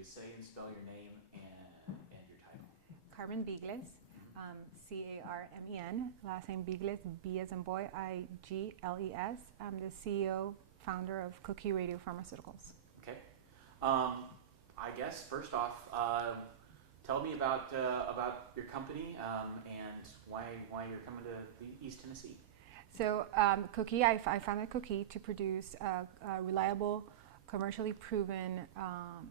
to say and spell your name and your title. Carmen Bigles, C-A-R-M-E-N, last name Bigles, B as in boy, I-G-L-E-S. I'm the CEO, founder of Coqui Radiopharmaceuticals. Okay. I guess first off, tell me about your company and why you're coming to East Tennessee. So Coqui, I founded Coqui to produce a reliable, commercially proven,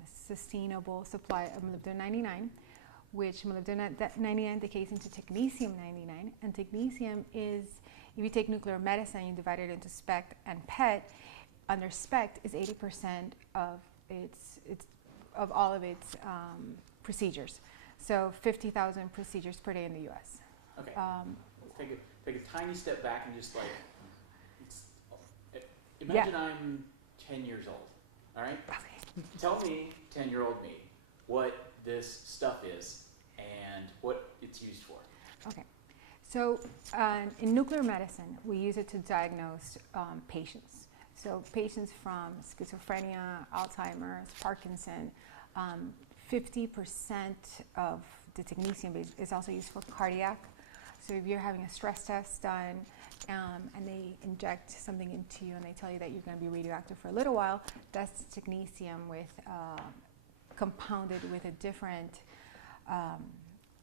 sustainable supply of molybdenum-99, which molybdenum-99 decays into technetium-99, and technetium is, if you take nuclear medicine, you divide it into SPECT and PET. Under SPECT is 80% of all of its procedures. So 50,000 procedures per day in the U.S. Okay. Take a tiny step back and just imagine I'm 10 years old. All right. Okay. Tell me, 10-year-old me, what this stuff is and what it's used for. Okay. So in nuclear medicine, we use it to diagnose patients. So patients from schizophrenia, Alzheimer's, Parkinson, 50% of the technetium is also used for cardiac. So if you're having a stress test done and they inject something into you and they tell you that you're going to be radioactive for a little while, that's technetium with compounded with a different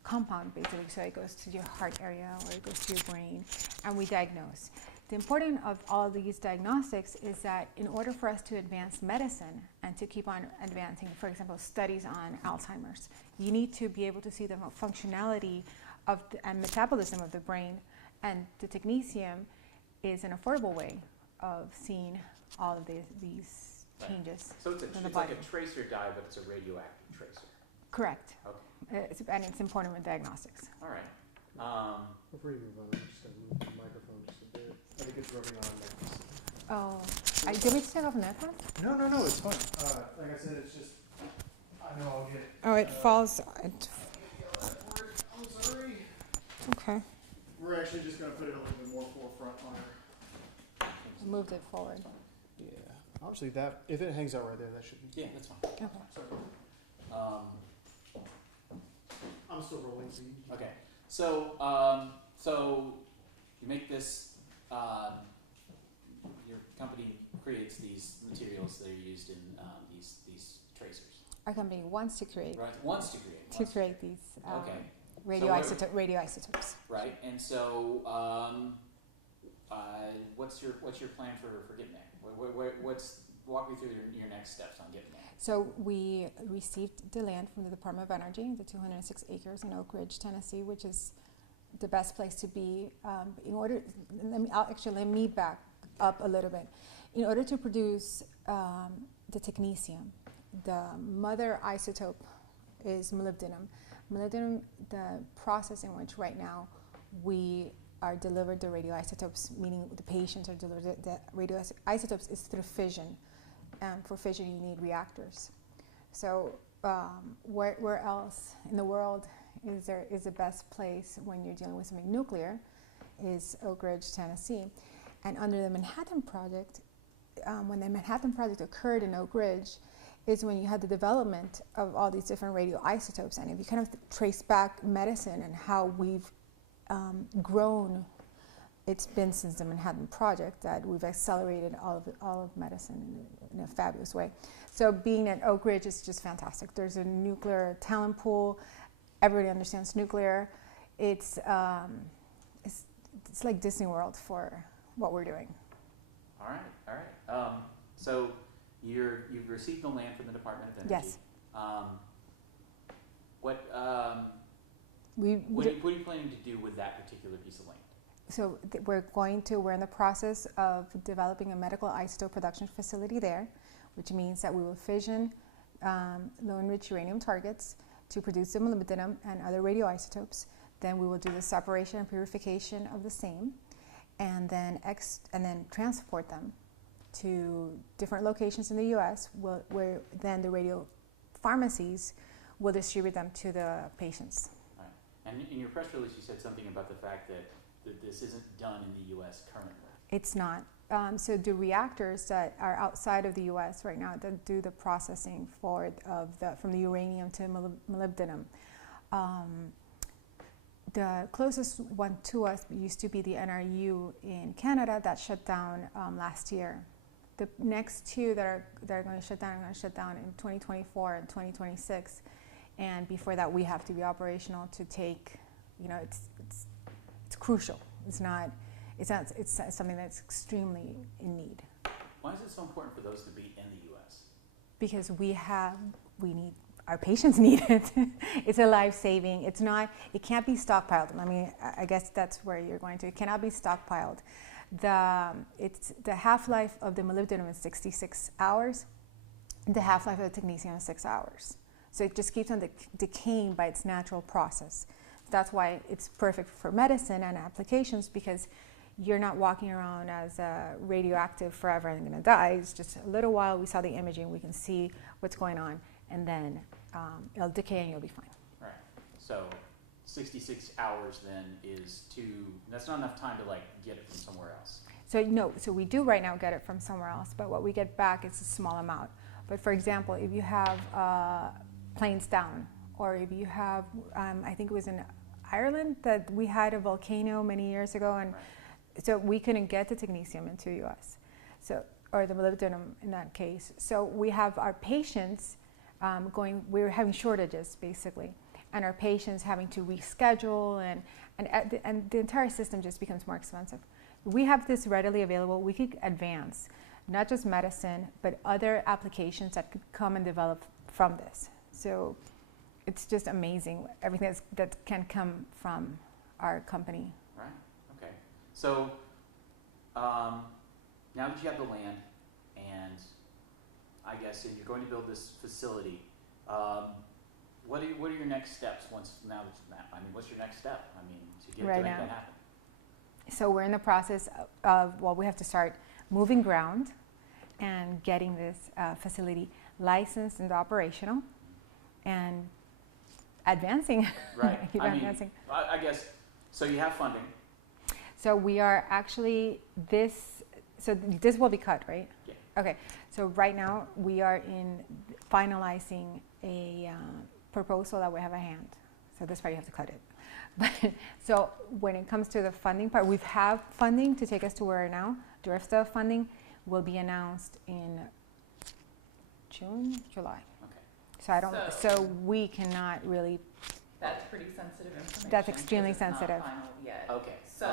compound, basically. So it goes to your heart area or it goes to your brain, and we diagnose. The importance of all of these diagnostics is that in order for us to advance medicine and to keep on advancing, for example, studies on Alzheimer's, you need to be able to see the functionality and metabolism of the brain, and the technetium is an affordable way of seeing all of these changes. So it's like a tracer dye, but it's a radioactive tracer. Correct. Okay. And it's important with diagnostics. All right. Before you move on, I'm just going to move the microphone just a bit. I think it's rubbing on like. Oh, do you want me to take off an AirPod? No, it's fine. Like I said, it's just, I know I'll get. Oh, it falls. I'm sorry. Okay. We're actually just going to put it a little bit more forefront on her. I moved it forward. Yeah. Obviously, that if it hangs out right there, that should be. Yeah, that's fine. Okay. Sorry. I'm still rolling. So okay. So you make this. Your company creates these materials that are used in these tracers. Our company wants to create. Right. Wants to create. These. Okay. Radioisotopes. Right. And so, what's your plan for getting there? Walk me through your next steps on getting there. So we received the land from the Department of Energy, the 206 acres in Oak Ridge, Tennessee, which is the best place to be. Let me back up a little bit. In order to produce the technetium, the mother isotope is molybdenum. Molybdenum, the process in which right now we are delivered the radioisotopes, meaning the patients are delivered the radioisotopes, is through fission. For fission, you need reactors. So where else in the world is the best place when you're dealing with something nuclear is Oak Ridge, Tennessee. And under the Manhattan Project, when the Manhattan Project occurred in Oak Ridge, is when you had the development of all these different radioisotopes. And if you kind of trace back medicine and how we've grown, it's been since the Manhattan Project that we've accelerated all of medicine in a fabulous way. So being at Oak Ridge is just fantastic. There's a nuclear talent pool. Everybody understands nuclear. It's like Disney World for what we're doing. All right. So you've received the land from the Department of Energy. Yes. What are you planning to do with that particular piece of land? So we're in the process of developing a medical isotope production facility there, which means that we will fission low-enriched uranium targets to produce the molybdenum and other radioisotopes. Then we will do the separation and purification of the same, and then transport them to different locations in the U.S. where then the radio pharmacies will distribute them to the patients. Right. And in your press release, you said something about the fact that this isn't done in the U.S. currently. It's not. So the reactors that are outside of the U.S. right now that do the processing from the uranium to molybdenum, the closest one to us used to be the NRU in Canada that shut down last year. The next two that are going to shut down are going to shut down in 2024 and 2026, and before that we have to be operational to take. It's crucial. It's something that's extremely in need. Why is it so important for those to be in the U.S.? Because our patients need it. It's a life-saving. It can't be stockpiled. I mean, I guess that's where you're going to. It cannot be stockpiled. The half-life of the molybdenum is 66 hours. The half-life of the technetium is 6 hours. So it just keeps on decaying by its natural process. That's why it's perfect for medicine and applications, because you're not walking around as radioactive forever and going to die. It's just a little while. We saw the imaging. We can see what's going on, and then it'll decay and you'll be fine. Right. So 66 hours then that's not enough time to get it from somewhere else. So no, so we do right now get it from somewhere else, but what we get back is a small amount. But for example, if you have planes down, or if you have, I think it was in Ireland that we had a volcano many years ago, and so we couldn't get the technetium into the U.S. Or the molybdenum in that case. So we have our patients we're having shortages basically, and our patients having to reschedule, and the entire system just becomes more expensive. We have this readily available. We could advance not just medicine, but other applications that could come and develop from this. So it's just amazing everything that can come from our company. Right. Okay. So now that you have the land, and I guess if you're going to build this facility, what are your next steps what's your next step? To make that happen? So we're in the process of we have to start moving ground and getting this facility licensed and operational, and advancing. Right. Advancing. I guess, so you have funding. So we are actually, this will be cut, right? Yeah. Okay, so right now we are in finalizing a proposal that we have at hand. So this part you have to cut it. But so when it comes to the funding part, we have funding to take us to where we are now. The rest of the funding will be announced in June, July. Okay. So we cannot really. That's pretty sensitive information. That's extremely 'cause it's sensitive. Not final yet. Okay. So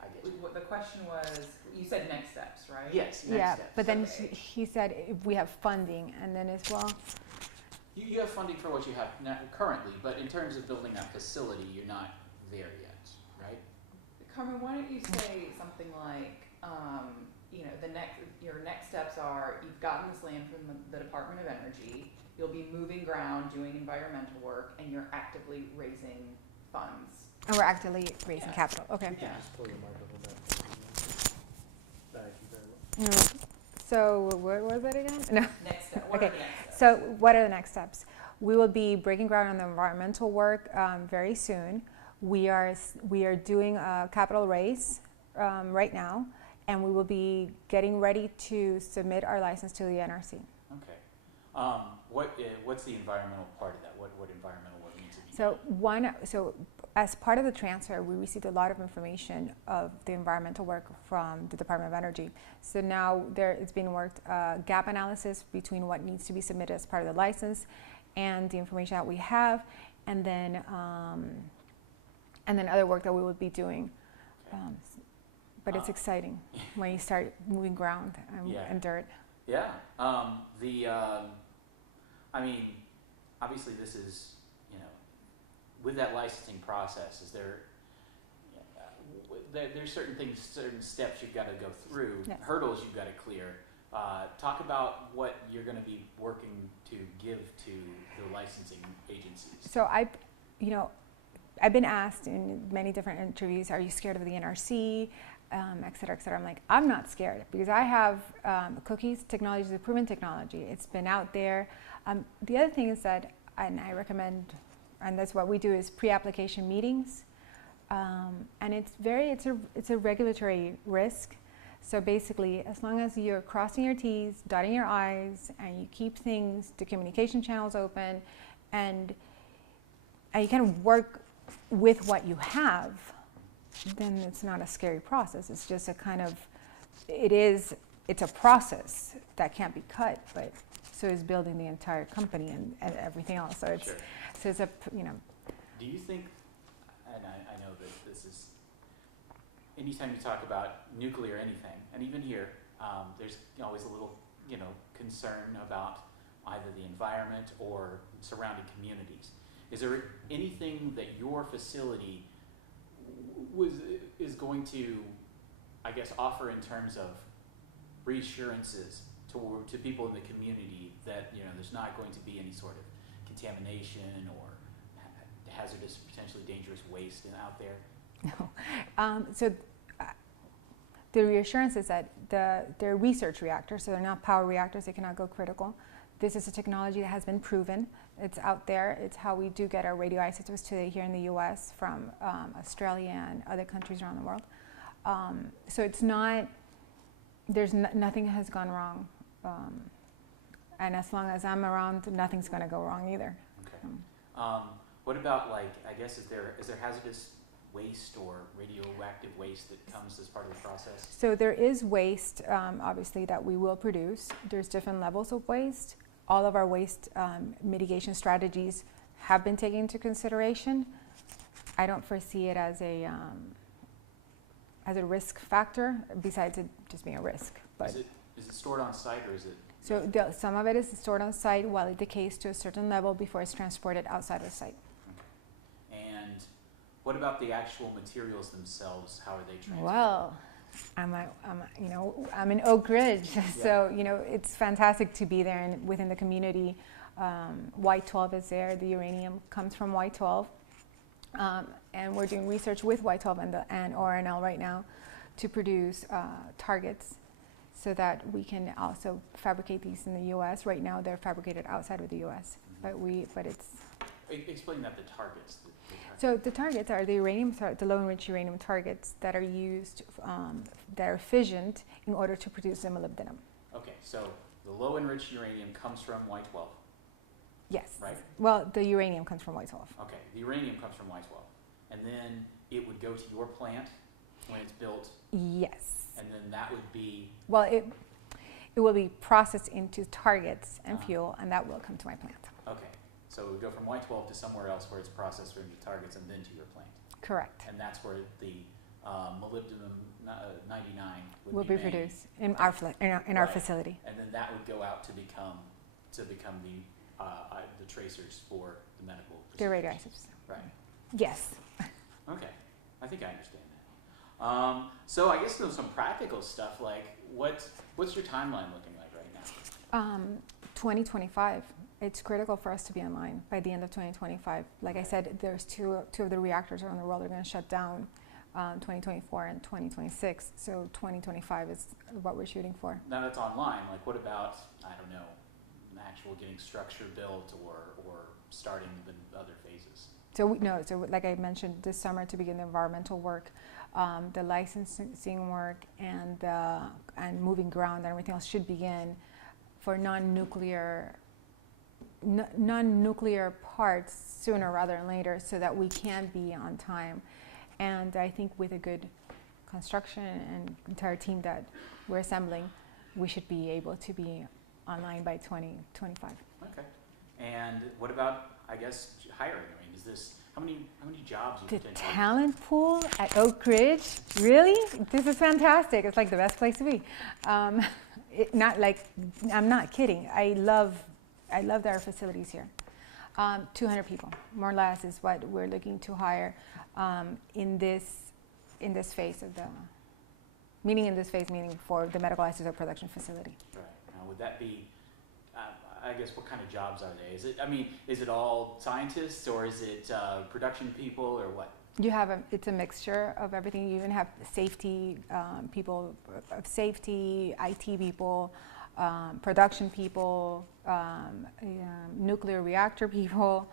I get you. the question was, you said next steps, right? Yes. Next steps. But then Okay. he said if we have funding, and then as well. You have funding for what you have now, currently, but in terms of building that facility, you're not there yet, right? Carmen, why don't you say something like, your next steps are, you've gotten this land from the Department of Energy, you'll be moving ground, doing environmental work, and you're actively raising funds. And we're actively raising capital. Okay. Yeah. Just pull your microphone back. Thank you very much. So what was it again? No. Next step. What are Okay. the next steps? So what are the next steps? We will be breaking ground on the environmental work very soon. We are doing a capital raise right now, and we will be getting ready to submit our license to the NRC. Okay. What's the environmental part of that? What environmental work needs to be done? So as part of the transfer, we received a lot of information of the environmental work from the Department of Energy. So now it's being worked gap analysis between what needs to be submitted as part of the license and the information that we have, and then other work that we will be doing. But it's exciting when you start moving ground and dirt. Yeah. Obviously this is, with that licensing process, is there's certain steps you've got to go through, Yes. hurdles you've got to clear. Talk about what you're going to be working to give to the licensing agencies. So I've been asked in many different interviews, are you scared of the NRC, et cetera, et cetera. I'm like, I'm not scared, because I have Coqui's technology is a proven technology. It's been out there. The other thing is that, and I recommend, and that's what we do, is pre-application meetings. And it's a regulatory risk So basically, as long as you're crossing your T's, dotting your I's, and you keep the communication channels open, and you kind of work with what you have, then it's not a scary process. It's just a kind of, it's a process that can't be cut, but so is building the entire company and everything else. So it's, Sure. so it's a, Do you think, and I know that this is, anytime you talk about nuclear anything, and even here, there's always a little, concern about either the environment or surrounding communities. Is there anything that your facility is going to, I guess, offer in terms of reassurances to people in the community that there's not going to be any sort of contamination or hazardous, potentially dangerous waste out there? No. So the reassurance is that they're research reactors, so they're not power reactors. They cannot go critical. This is a technology that has been proven. It's out there. It's how we do get our radioisotopes today here in the U.S. from Australia and other countries around the world. So it's not, nothing has gone wrong. And as long as I'm around, nothing's going to go wrong either. Okay. What about, I guess, is there hazardous waste or radioactive waste that comes as part of the process? So there is waste, obviously, that we will produce. There's different levels of waste. All of our waste mitigation strategies have been taken into consideration. I don't foresee it as a risk factor, besides it just being a risk. But is it stored on site, or is it? So some of it is stored on site while it decays to a certain level before it's transported outside of the site. Okay. And what about the actual materials themselves? How are they transported? Well, I'm in Oak Ridge, so it's fantastic to be there and within the community. Y12 is there. The uranium comes from Y12, and we're doing research with Y12 and ORNL right now to produce targets, so that we can also fabricate these in the U.S. Right now, they're fabricated outside of the U.S., but it's. Explain that, the targets. So the targets are the low-enriched uranium targets that are used, that are fissioned in order to produce the molybdenum. Okay, so the low-enriched uranium comes from Y12. Yes. Right. Well, the uranium comes from Y12. Okay, the uranium comes from Y12, and then it would go to your plant when it's built. Yes. And then that would be. Well, it will be processed into targets and fuel, and that will come to my plant. Okay, so it would go from Y12 to somewhere else where it's processed into targets and then to your plant. Correct. And that's where the molybdenum 99 will be made. produced in our Right. facility. And then that would go out to become the tracers for the medical The procedures. radioisotopes. Right. Yes. Okay, I think I understand that. So I guess there's some practical stuff, like what's your timeline looking like right now? 2025. It's critical for us to be online by the end of 2025. Like I said, there's two of the reactors around the world are going to shut down 2024 and 2026. So 2025 is what we're shooting for. Now that's online, like what about, I don't know, an actual getting structure built or starting the other phases? So like I mentioned, this summer to begin the environmental work, the licensing work, and moving ground and everything else should begin for non-nuclear parts sooner rather than later, so that we can be on time. And I think with a good construction and entire team that we're assembling, we should be able to be online by 2025. Okay. And what about, I guess, hiring? I mean, is this how many jobs you The potentially? talent pool at Oak Ridge, really? This is fantastic. It's like the best place to be. I'm not kidding. I love our facilities here. 200 people, more or less, is what we're looking to hire in this phase of the meaning for the medical isotope production facility. Right. Now, would that be? I guess what kind of jobs are they? Is it all scientists, or is it production people, or what? You have it's a mixture of everything. You even have safety people of safety, IT people, production people, nuclear reactor people.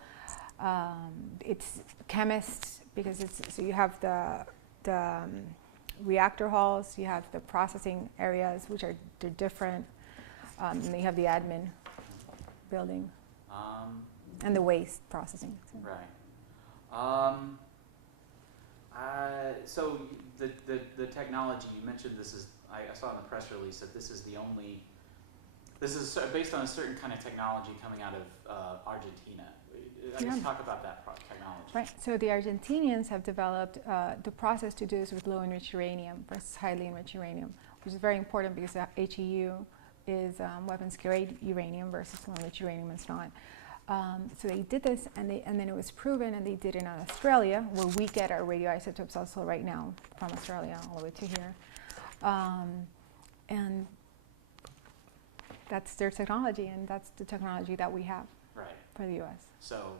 It's chemists, because so you have the reactor halls, you have the processing areas, which are they're different, and then you have the admin building and the waste processing. So. Right. So the technology you mentioned, this is I saw in the press release that this is based on a certain kind of technology coming out of Argentina. I guess talk about that technology. Right. So the Argentinians have developed the process to do this with low enriched uranium versus highly enriched uranium, which is very important because HEU is weapons grade uranium versus low enriched uranium is not. So they did this, and then it was proven, and they did it in Australia, where we get our radioisotopes also right now from Australia all the way to here, and that's their technology, and that's the technology that we have for the U.S. So,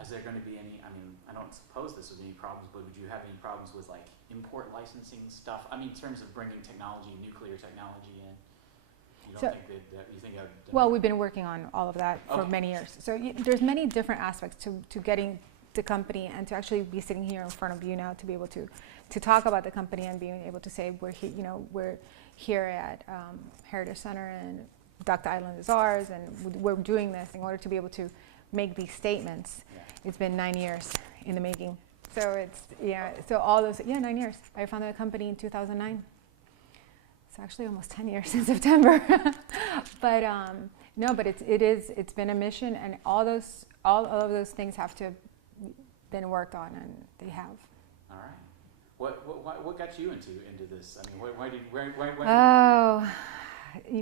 is there going to be any? I mean, I don't suppose this would be any problems, but would you have any problems with like import licensing stuff? I mean, in terms of bringing technology, nuclear technology in. You don't think that you think? Well, we've been working on all of that for many years. So there's many different aspects to getting the company, and to actually be sitting here in front of you now to be able to talk about the company and being able to say we're here at Heritage Center and Duck Island is ours, and we're doing this in order to be able to make these statements. Yeah. It's been 9 years in the making. So it's so all those 9 years. I founded the company in 2009. It's actually almost 10 years in September. But no, but it's been a mission, and all of those things have to have been worked on, and they have. All right. What got you into this? I mean, why? Oh,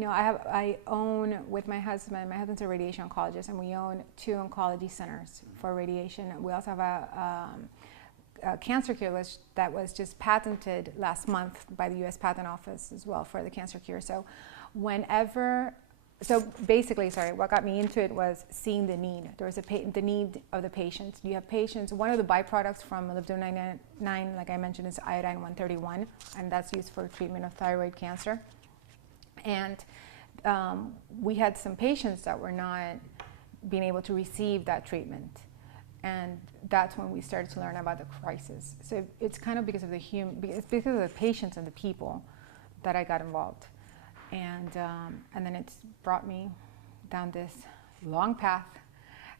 I own with my husband. My husband's a radiation oncologist, and we own 2 oncology centers for radiation. We also have a cancer cure that was just patented last month by the U.S. Patent Office as well for the cancer cure. So basically, what got me into it was seeing the need. There was the need of the patients. You have patients, one of the byproducts from molybdenum-99, like I mentioned, is iodine-131, and that's used for treatment of thyroid cancer. And we had some patients that were not being able to receive that treatment. And that's when we started to learn about the crisis. So it's kind of because of it's because of the patients and the people that I got involved. And then it's brought me down this long path,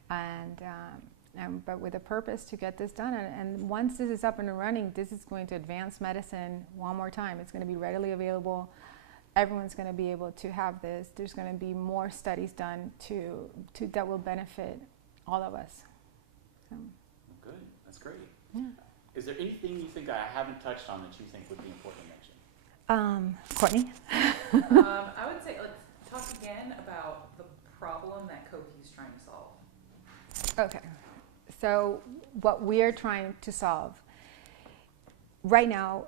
but with a purpose to get this done. And once this is up and running, this is going to advance medicine one more time. It's going to be readily available. Everyone's going to be able to have this. There's going to be more studies done that will benefit all of us. So. Good. That's great. Yeah. Is there anything you think I haven't touched on that you think would be important to mention? Courtney? I would say let's talk again about the problem that Coqui is trying to solve. Okay. So what we are trying to solve right now,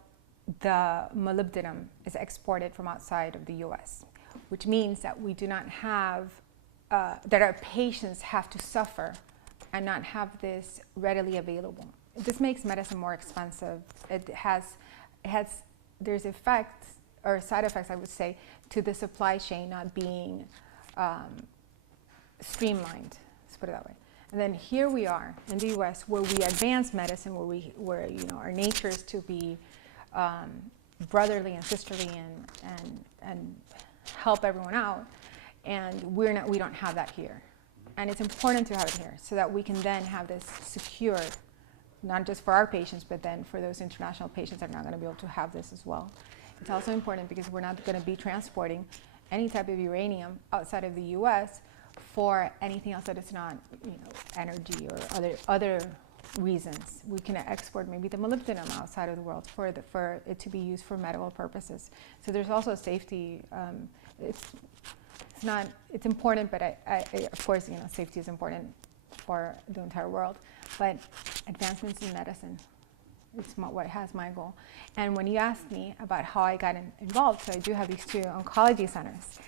the molybdenum is exported from outside of the U.S., which means that we do not have, that our patients have to suffer and not have this readily available. This makes medicine more expensive. There's effects, or side effects, I would say, to the supply chain not being streamlined. Let's put it that way. And then here we are in the U.S., where we advance medicine, where our nature is to be brotherly and sisterly and help everyone out, and we don't have that here. And it's important to have it here so that we can then have this secured, not just for our patients, but then for those international patients that are not going to be able to have this as well. It's also important because we're not going to be transporting any type of uranium outside of the U.S. for anything else that is not, energy or other reasons. We can export maybe the molybdenum outside of the world for it to be used for medical purposes. So there's also safety. It's important, but of course, safety is important for the entire world. But advancements in medicine, it's what has my goal. And when you asked me about how I got involved, so I do have these 2 oncology centers.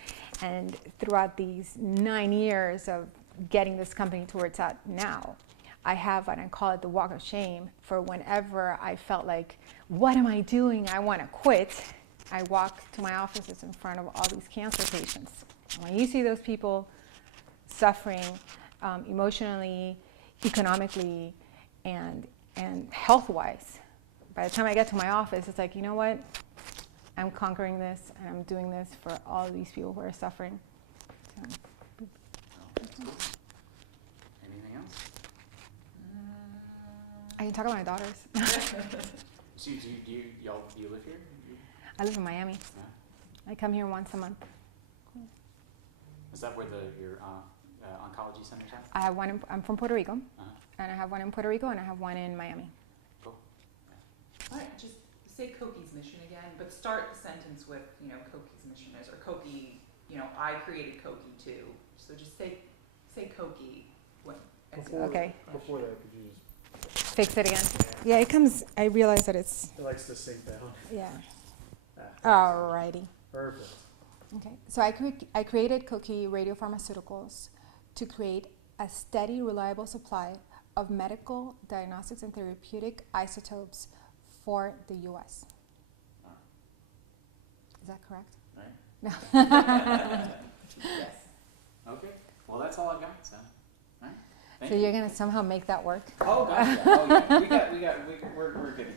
And throughout these 9 years of getting this company to where it's at now, I have what I call it the walk of shame for whenever I felt like, what am I doing? I want to quit. I walk to my offices in front of all these cancer patients. When you see those people suffering emotionally, economically, and health-wise, by the time I get to my office, it's like, you know what? I'm conquering this, and I'm doing this for all these people who are suffering. So, Oh, that's cool. Anything else? I can talk about my daughters. So do you live here? I live in Miami. Yeah. I come here once a month. Is that where your oncology center's at? I have one. I'm from Puerto Rico, Uh-huh. and I have one in Puerto Rico, and I have one in Miami. Cool. All right, just say Coqui's mission again, but start the sentence with, you know, Coqui's mission is, or Coqui, you know, I created Coqui too. So just say Coqui when. Okay. Before that, could you just, Fix it again. Yeah, it comes. I realize that it's. it likes to sink down. Yeah. Ah, Alrighty. perfect. Okay. So I created Coqui Radiopharmaceuticals to create a steady, reliable supply of medical, diagnostics, and therapeutic isotopes for the U.S. Is that correct? Right. No. Yes. Okay. Well, that's all I've got. So, all right. Thank So you. you're gonna somehow make that work? Oh, gotcha. Oh, yeah. We're good to go.